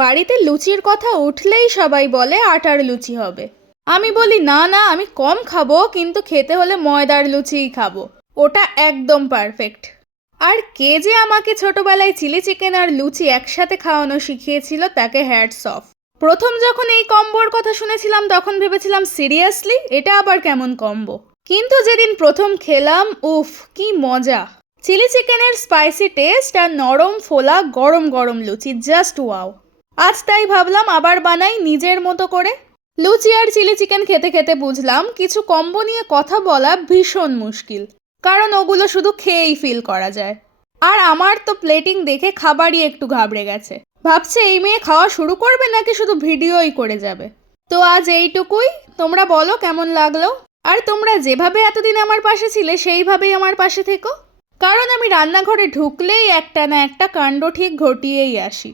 বাড়িতে লুচির কথা উঠলেই সবাই বলে আটার লুচি হবে। আমি বলি না না, আমি কম খাবো, কিন্তু খেতে হলে ময়দার লুচিই খাবো, ওটা একদম পারফেক্ট। আর কে যে আমাকে ছোটবেলায় চিলি চিকেন আর লুচি একসাথে খাওয়ানো শিখিয়েছিল তাকে হ্যাটস অফ। প্রথম যখন এই কম্বোর কথা শুনেছিলাম তখন ভেবেছিলাম সিরিয়াসলি এটা আবার কেমন কম্বো, কিন্তু যেদিন প্রথম খেলাম উফ কি মজা। চিলি চিকেনের স্পাইসি টেস্ট আর নরম ফোলা গরম গরম লুচি, জাস্ট ওয়াও। আজ তাই ভাবলাম আবার বানাই নিজের মতো করে। লুচি আর চিলি চিকেন খেতে খেতে বুঝলাম কিছু কম্বো নিয়ে কথা বলা ভীষণ মুশকিল, কারণ ওগুলো শুধু খেয়েই ফিল করা যায়। আর আমার তো প্লেটিং দেখে খাবারই একটু ঘাবড়ে গেছে, ভাবছে এই মেয়ে খাওয়া শুরু করবে নাকি শুধু ভিডিওই করে যাবে। তো আজ এইটুকুই, তোমরা বলো কেমন লাগলো, আর তোমরা যেভাবে এতদিন আমার পাশে ছিলে সেইভাবেই আমার পাশে থেকো, কারণ আমি রান্নাঘরে ঢুকলেই একটা না একটা কাণ্ড ঠিক ঘটিয়েই আসি।